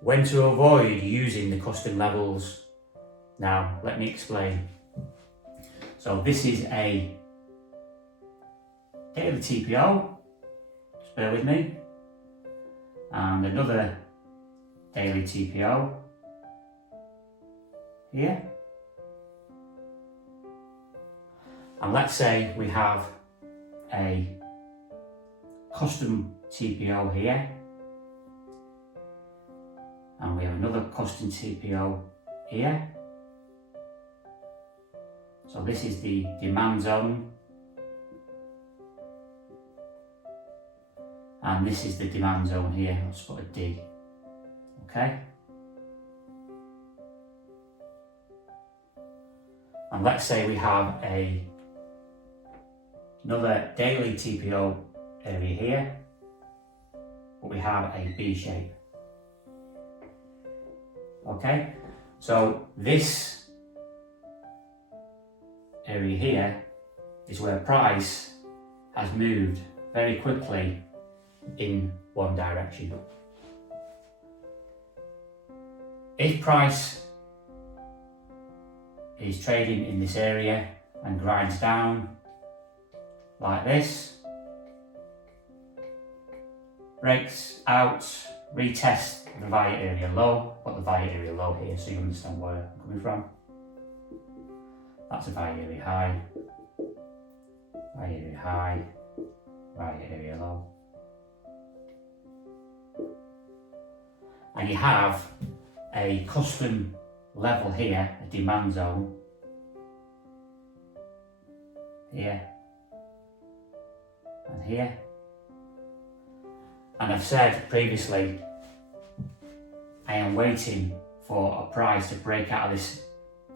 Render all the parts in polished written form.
when to avoid using the custom levels. Now, let me explain. So this is a daily TPO, just bear with me, and another daily TPO here. And let's say we have a custom TPO here, and we have another custom TPO here. So this is the demand zone, and this is the demand zone here. Let's put a D. Okay. And let's say we have another daily TPO area here, but we have a B shape. Okay, so this area here is where price has moved very quickly in one direction. If price is trading in this area and grinds down like this, breaks out, retest the value area low, put the value area low here so you understand where I'm coming from. That's a value area high, value area high, value area low. And you have a custom level here, a demand zone, here and here. And I've said previously, I am waiting for a price to break out of this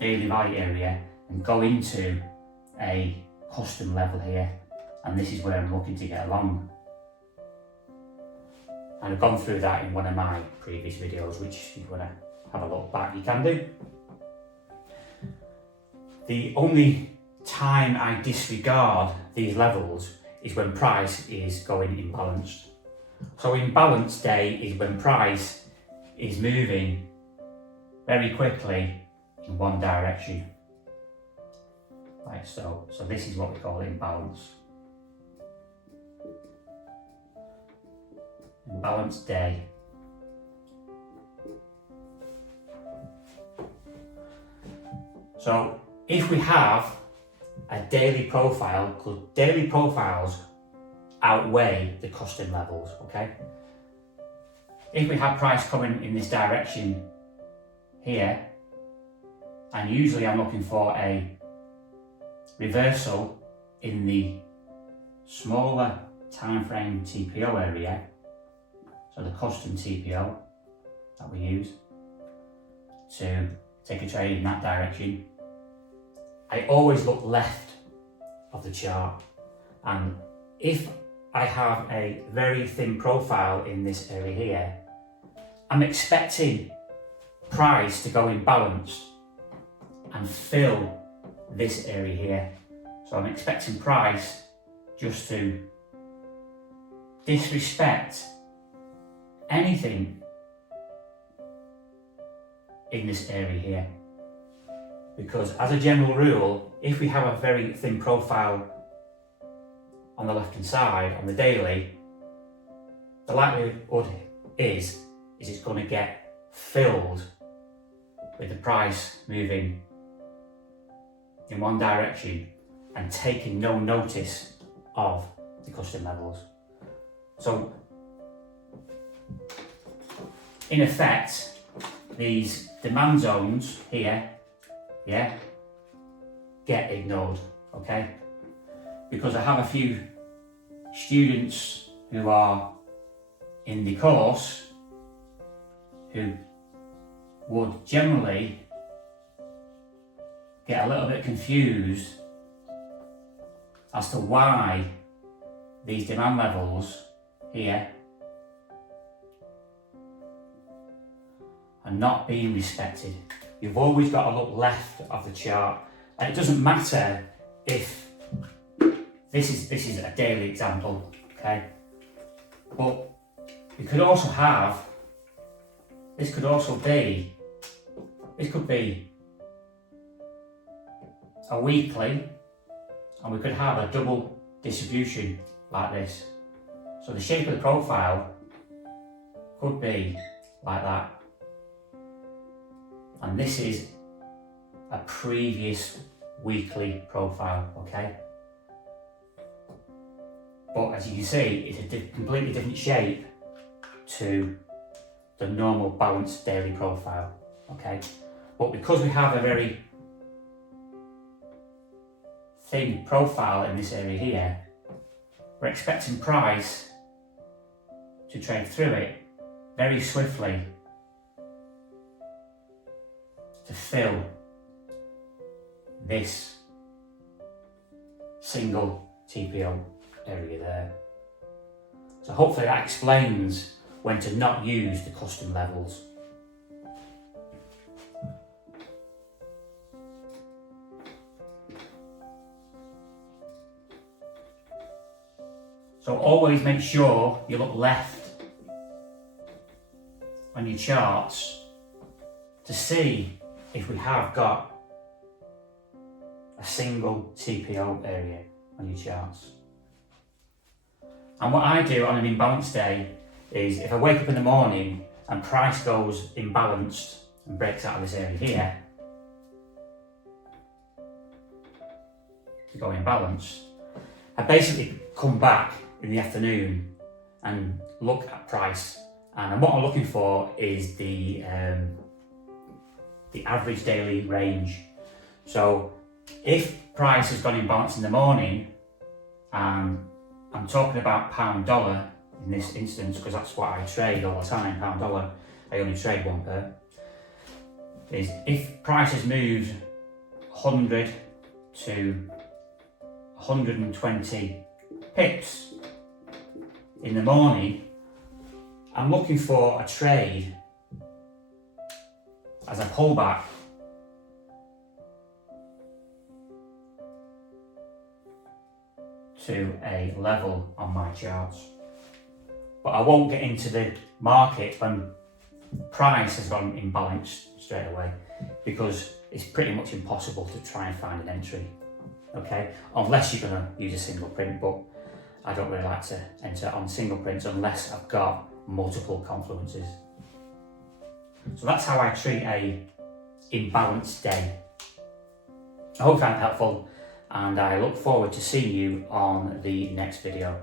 daily value area and go into a custom level here, and this is where I'm looking to get along. And I've gone through that in one of my previous videos, which if you want to have a look back, you can do. The only time I disregard these levels is when price is going imbalanced. So imbalanced day is when price is moving very quickly in one direction, like so. So this is what we call imbalance. Imbalanced day. So if we have a daily profile, because daily profiles outweigh the custom levels, okay? If we have price coming in this direction here, and usually I'm looking for a reversal in the smaller time frame TPO area, so the custom TPO that we use to take a trade in that direction, I always look left of the chart. And if I have a very thin profile in this area here, I'm expecting price to go imbalanced and fill this area here. So I'm expecting price just to disrespect anything in this area here. Because as a general rule, if we have a very thin profile on the left hand side, on the daily, the likelihood is it's going to get filled with the price moving in one direction and taking no notice of the custom levels. So in effect, these demand zones here, get ignored, okay? Because I have a few students who are in the course who would generally get a little bit confused as to why these demand levels here are not being respected. You've always got to look left of the chart, and it doesn't matter if this is a daily example, okay? But you could also have this could also be, this could be a weekly, and we could have a double distribution like this. So the shape of the profile could be like that. And this is a previous weekly profile, okay? But as you can see, it's a completely different shape to the normal balanced daily profile, okay? But because we have a very thin profile in this area here, we're expecting price to trade through it very swiftly to fill this single TPO area there. So hopefully that explains when to not use the custom levels. So always make sure you look left on your charts to see if we have got a single TPO area on your charts. And what I do on an imbalanced day is if I wake up in the morning and price goes imbalanced and breaks out of this area here to go imbalanced, I basically come back in the afternoon and look at price, and what I'm looking for is the average daily range. So if price has gone imbalanced in the morning, and I'm talking about pound dollar in this instance because that's what I trade all the time, pound dollar, I only trade one pair, is if price has moved 100 to 120 pips in the morning, I'm looking for a trade as a pullback to a level on my charts. But I won't get into the market when price has gone imbalanced straight away, because it's pretty much impossible to try and find an entry, okay? Unless you're going to use a single print, but I don't really like to enter on single prints unless I've got multiple confluences. So that's how I treat a imbalanced day. I hope you found it helpful, and I look forward to seeing you on the next video.